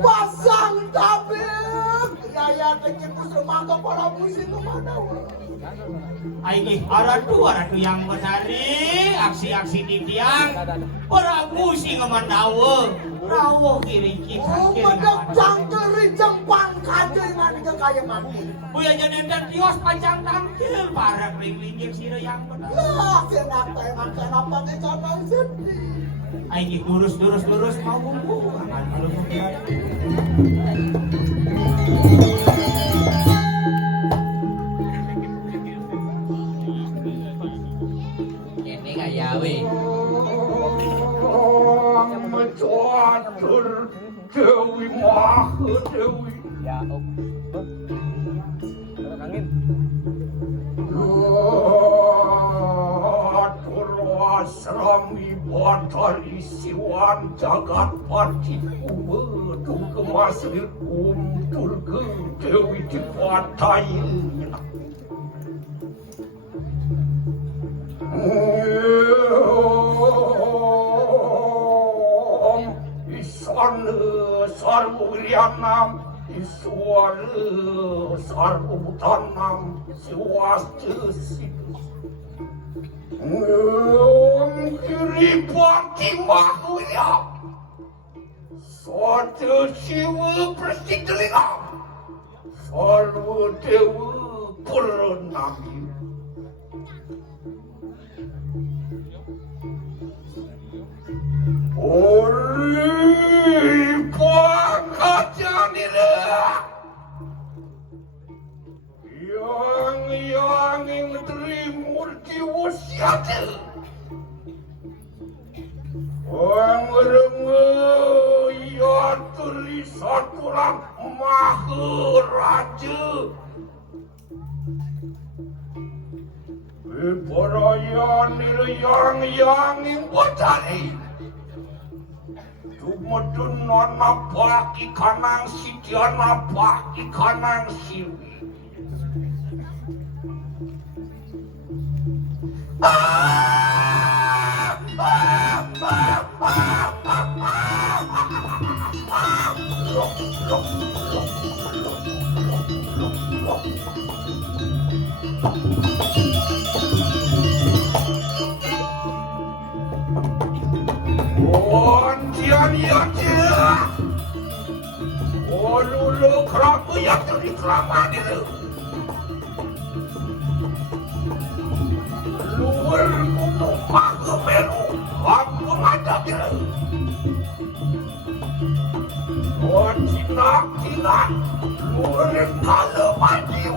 pasang tabir gaya tekin semangka para musim kemana Aing aratu yang menari aksi-aksi di tiang para musim kemandawa rawuh kiri kita medek cangkeri jempang kaje ngani kaya mati buya jadi dan kios panjang tangkil para keliling sira yang benar lah kenapa emang kenapa kecabang sedih Aing lurus mau bumbu kalau ini kayak we mencuatur Dewi Maha Dewi ya om angin atur wasrami badari siwan jagat pati ubetul kemasir turga Dewi dipatainya Isana sarwirianam Iswara sarwutanam Siwastasi Kiripati Mahuya Sata Siwa Prasidelinga Sarwa Dewa Purnami Oi, pakajanira. Yang trimurti wasiat. Angrenga ya tulisan tulang maharaja. Bebarayan yang bodari. Tumedun nana baki kanang sidiana baki kanang siwi. Lulu kerapu yang jadi keramat itu luar kutu paku meru aku mata itu cinak luar kalau maju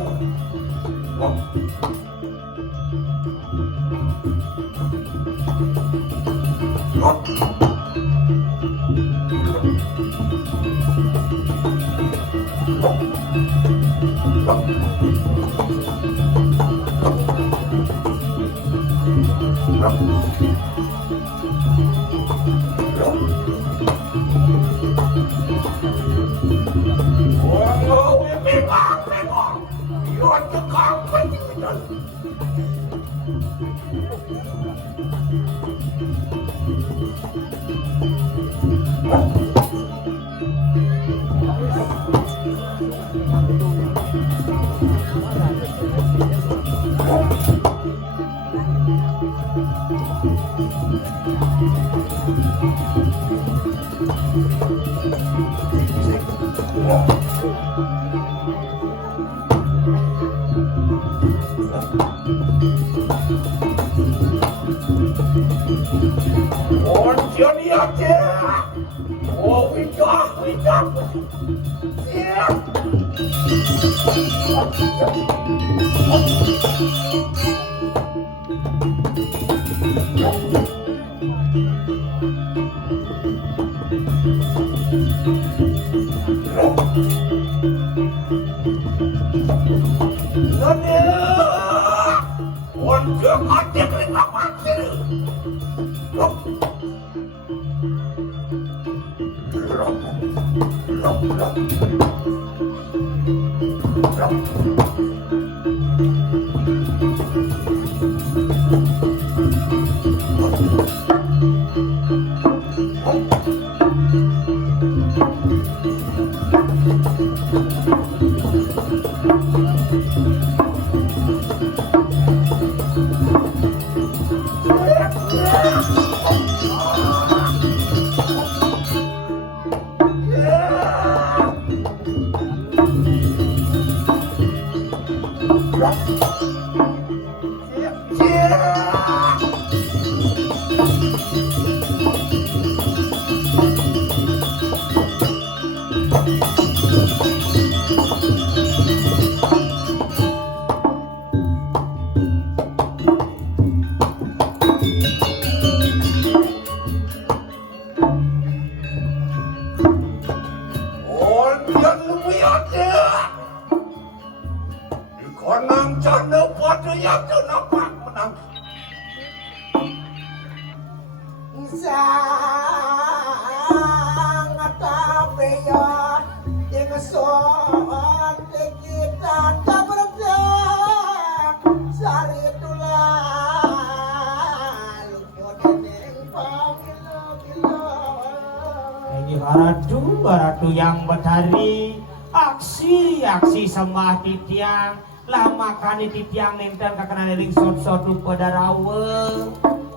Ratu yang betari aksi sembah titiang lama kani titiang nenten kakana ring sot pada rawe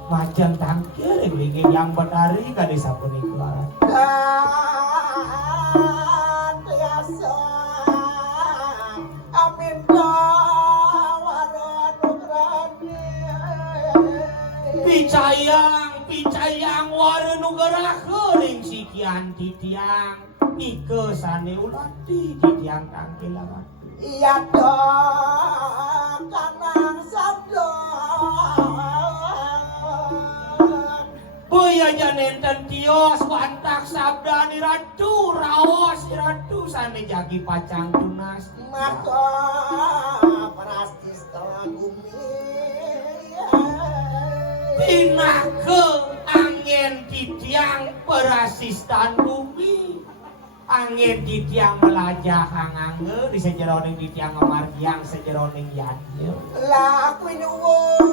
macam tangkir ring yang betari ka desa penikuaran tiasa amin picayang warenugara ring sikian titiang Ike sane ulati titiang tangkilawan iya dong kanang sabdo Boya janenten tios wantak sabda ni ratu raos ratu sane jagi pacang tunas maka prastis gumi pinake angin titiang perasistan bumi angin titiang melajah angangge di sejeroning titiang margiang sejeroning yadnya laku nyuwun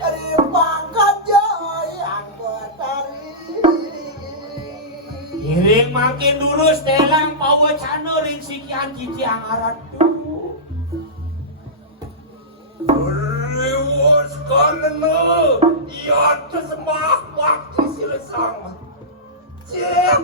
dari pangkat yang betari iring makin durus telang pawacana ring sikian titiang aratu Rewas karena ia tersembah waktu silesang Cip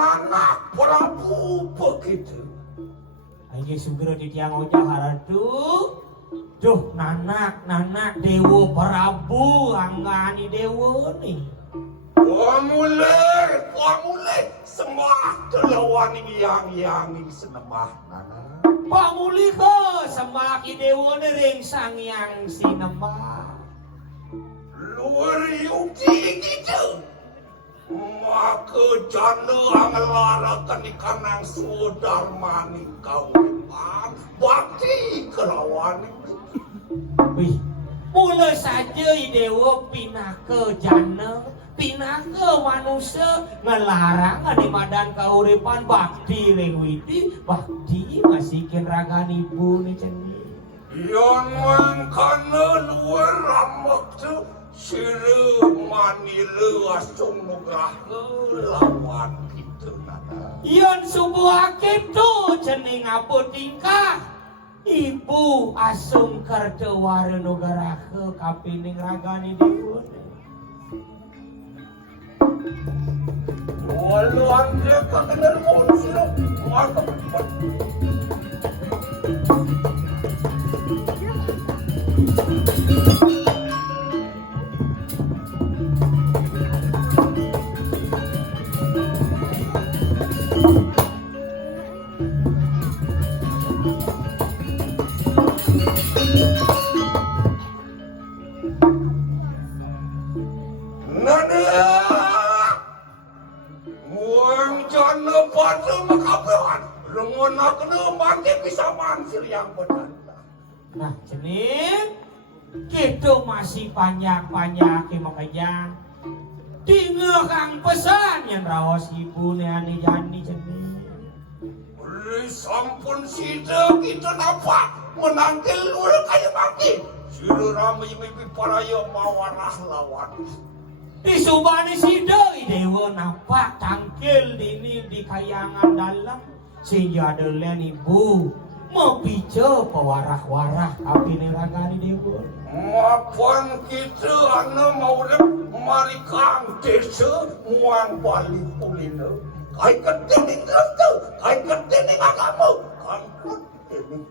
Nanak Prabu begitu Ayo sugero titiang ojah haratu Duh nanak dewa Prabu anggani dewa nih Pamulih sembah telawan yang senembah nanak Pamulih ke sembah ki dewa ring sang yang sinembah luar yuki gitu maka jana angelarakan di kanang sudar maning kau bakti kelawan wih mulai saja dewa pinah ke jana pinah ke manusia ngelarang di madan kauripan bakti ring widi bakti masikin ragan ibu nih cendi yang mengkana luar ramak tu siru manila asung nugrah lawan kita nana yang sebuah gitu cening apa tingkah ibu asung kerja warenugara ke kapining ragani dewa walau anda kekenar monster maka nah cening gitu masih banyak makanya tinggal kang pesan yang rawas ibu neani jani cening sampun sida kita napa menangkil luar kaya bakti sida ramai mimpi paraya mawarah lawan disubani si deui dewa napak cangkil dini di kayangan dalam sehingga adalah ibu mau pice pewarah-warah api nerangani dewa mapan kita anu mau marikang desa muang balik kulino kai ketening itu kai ketening agama kai ketening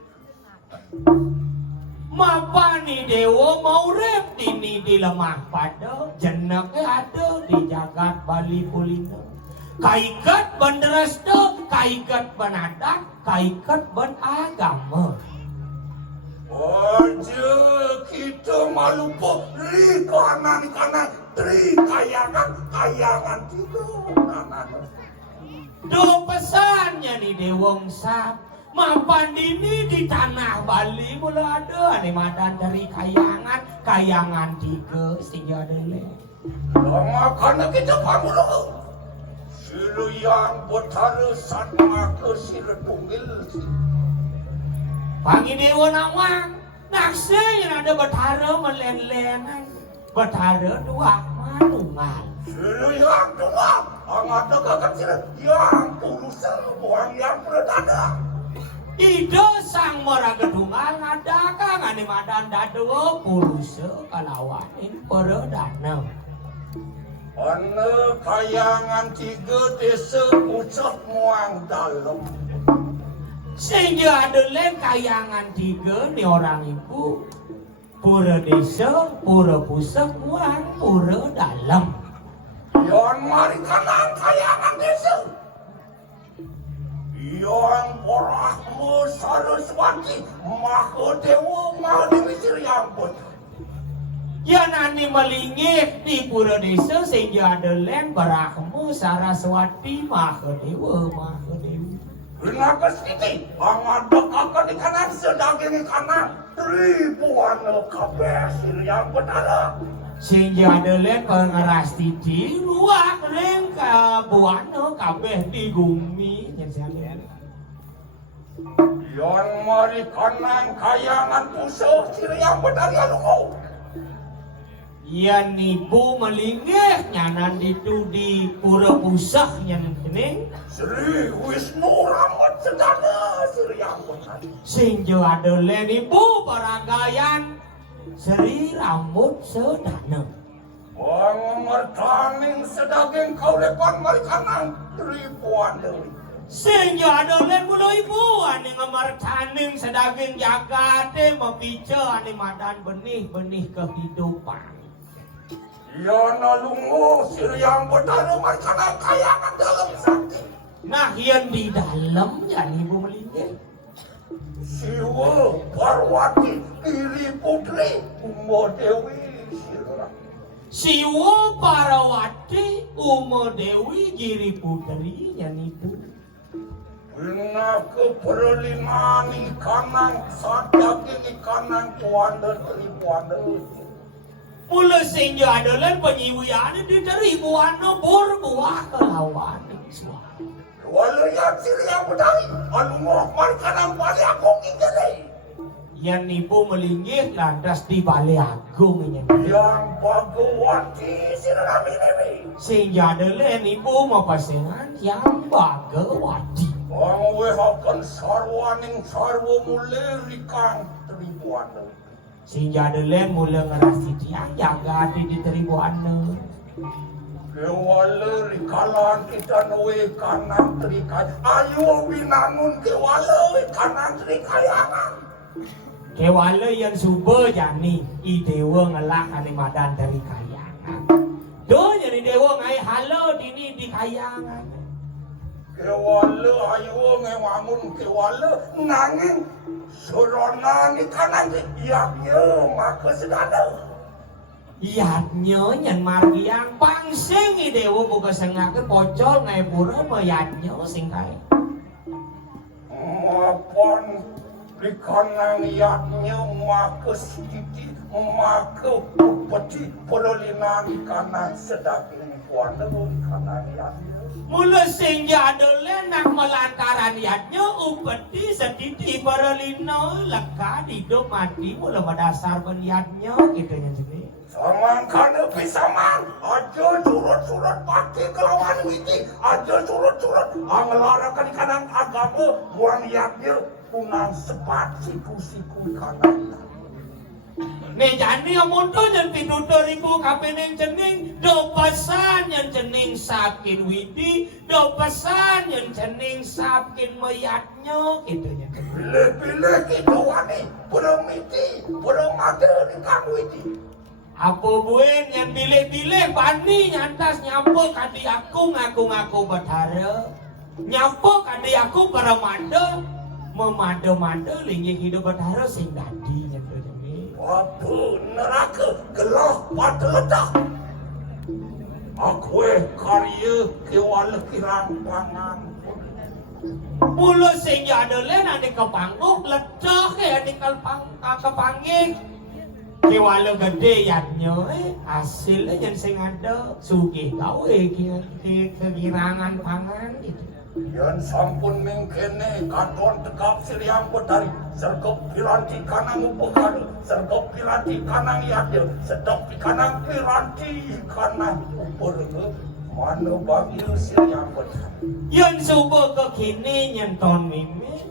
mapani dewa mau rep dini di lemah pada jenek ada di jagat Bali kulino kaiket benderesde kaiket benadat kaiket ben agama aja kita malu beri kanan tri kayangan tiga kanan do pesannya nih dewong sap mapan dini di tanah Bali mula ada nih madan dari kayangan tiga sehingga dele makanya kita pamulu silu yang betara sama ke silu tunggil pangi dewa nawang nakse yang ada betara melen-lenan betara dua manungan silu yang dua angat dekat silu yang tulus buang yang berdada ide sang maragedungan ada kang ane madan dado puluse kalawanin peredana ane kayangan tiga desa pusat muang dalam sehingga ada lain kayangan tiga ni orang ibu pura desa pura pusat muang pura dalam yang mari kanan kayangan desa yang porahmu Saraswati Mahadewa Mahadewi yang betul ya nani melingit di pura desa sehingga ada lain barahmu Saraswati Mahadewa Mahadewi kenapa sih angat dekat di kanan sedang di kanan ribuan kabeh yang benar sehingga ada lain pengeras titi luak ring buana kabeh di bumi yang mari kanan kayangan pusat yang benar ya lu ya nipu melingih nyanan itu di pura pusah yang ini Sri Wisnu Ramat sedana Sri yang benar sehingga ada lain ibu baragayan Sri rambut sedana Wang mertaning sedaging kau lepan mari kanan ribuan dewi sehingga ada lain mulu ibu ane ngemartaning sedaging jagate membica ane madan benih-benih kehidupan ya nalungu Sri yang benar mari kanan kayangan dalam sakti nah yang di dalam ya ibu melingih Siwa Parwati Iri Putri Uma Dewi Siwa Parawati Uma Dewi Giri Putri yang itu Bina keperlingan ikanan sadaging ikanan kuanda ribuan mula sehingga adalah penyiwian di ribuan berbuah kelawan walau yang Sri yang benar anu mohon kanan balik aku kikiri yang ibu melingih lantas di balik agung yang Bhagawati Sirami Dewi sehingga adalah ibu mau pasangan yang Bhagawati ang wehakan sarwaning sarwa mulirikan ribuan sehingga adalah mula ngerasi tiang jaga di ribuan kewala rikalan kita nuwe kanan trikay ayo binangun kewala kanan trikayangan kewala yang suba jani i dewa ngelak ane madan dari kayangan do jadi dewa ngai halo dini di kayangan kewala ayo ngewangun kewala nanging sorona ni kanan yaknya maka sedada yatnya nyan margiang pangsing i dewa buka sengakan pocol ngai pura mayatnya singkai mapan di kanan yaknya maka sedikit maka upeti perlinan kanan sedaging kuana kanan yaknya mula sehingga adalah nak melantaran yatnya upeti sedikit perlino leka hidup mati mula berdasar beriatnya gitu yang sini Samangkana pisaman aja surut-surut pakai kelawan witi aja surut-surut angelarakan kanang agama buang yaknya punang sepat siku-siku kanang. Nih jani amonto yang pitutur iku kapeneng cening do pesan yang cening sapkin widi do pesan yang cening sapkin mayatnya gitu nya. Pilih-pilih gitu wani belum miti belum ada di kamu widi. Apa buen yang bilih-bilih bani nyantas nyampo kadi aku ngaku-ngaku Bathara nyampo kadi aku para manda memada-mada linggih hidup Bathara sing dadi nyentuh jemi Apa neraka gelah pada ledak aku karya kewala kirang pangan mula sing ada len ane kepanggung ledak ane kepangging kiwala gede yatnya hasilnya yang sing ada sugih tau kegirangan pangan gitu. Yan sampun mengkene katon tekap siriang Bathari sergap piranti kanang upekada sergap piranti kanang yade sedap kanang piranti kanang uperge mana bagi siriang Bathari Yan subuh kekini nyenton mimi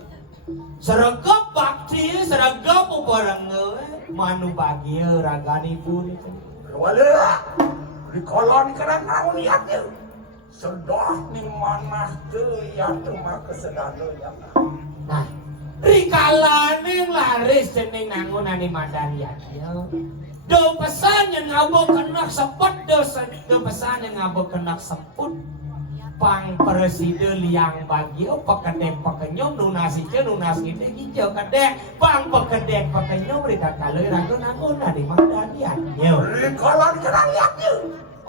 sergap bakti sergap uperge manu bagia ragani pun itu. Wala di kolon kanang naon yade sedah ni manah tu yang tu maka sedana yang Nah, rikalane laris jeneng nangunane mandariatnya. Do pesan yang ngabo kenak seput do pesan yang ngabo kenak seput. Pang presiden liang bagio pekedek pekenyom nunasi kita hijau kedek pang pekedek pekenyom berita kalau ragu nangunane mandariatnya. Rikalan kenang yaknya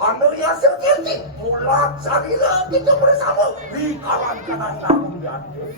anu yang sekirti mulat salila kita bersama di kalan kanang namun yatnya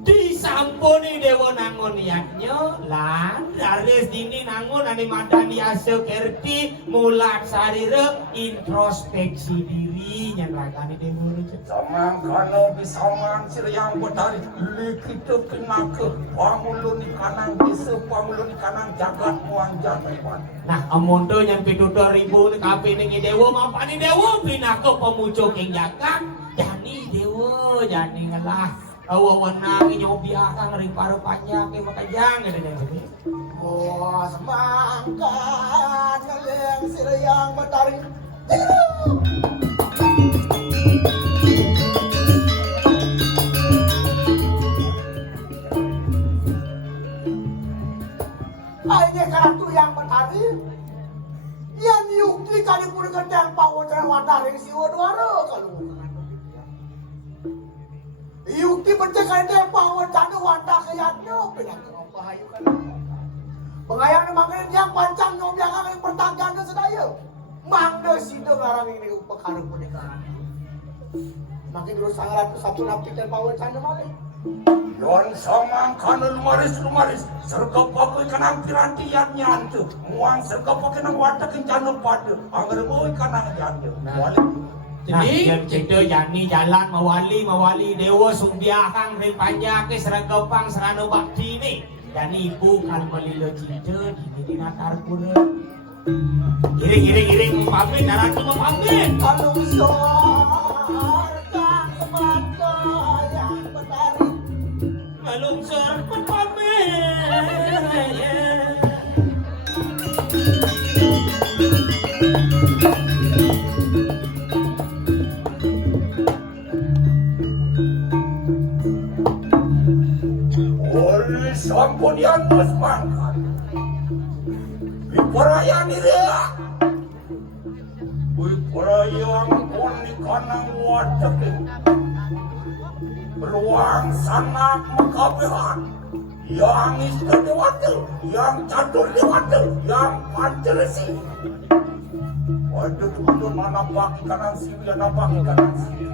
disampuni dewa nangun yatnya lan daris dini nangun ani madani asal kerti mulat sarira introspeksi diri yang ragani dewa samangkana bisaman siriang Bathari likita pinaka pamulun kanang desa pamulun kanang jagat muang jagat. Nah amonto yang pitutur ribu kapining dewa mampani dewa pinaka pemucuk yang jagat jani dewa jani ngelah awawanang nyobiak kang ring paru panjang ke makajang gede. Oh semangkat ngeleng siriang Bathari Aine karatu yang Bathari yang yukti kali pun gendang pawocan Bathari siwa duara kalau yukti berjaga gendang pawocan wanda kayaknya pinang pahayu kan pengayang manggil yang pancang nyobiang yang pertanggaan ke sedaya mangga sido larang ini upekara pernikahan makin dulu sangat satu napti dan pawocan makin Yon samangkana lumaris serga pakai kanang piranti yang nyantu muang serga pakai nang watak kencana pada anggar mau kanang nyantu Nah, yang cedek yani jalan mawali dewa sumbiakang ring panjang ke seragapang serano bakti ni dan ibu kan melilo cedek di natar pura giring pamit naratu pamit kalau sorga kemata yang Bathari malungsor pamit oleh sampun yang musmangkan di perayaan dia di perayaan koni kanang watak beruang sanak mekabehan yang istri dewata yang catur dewata yang panceresi ada tujuan mana baki kanan siwi dan baki kanan siwi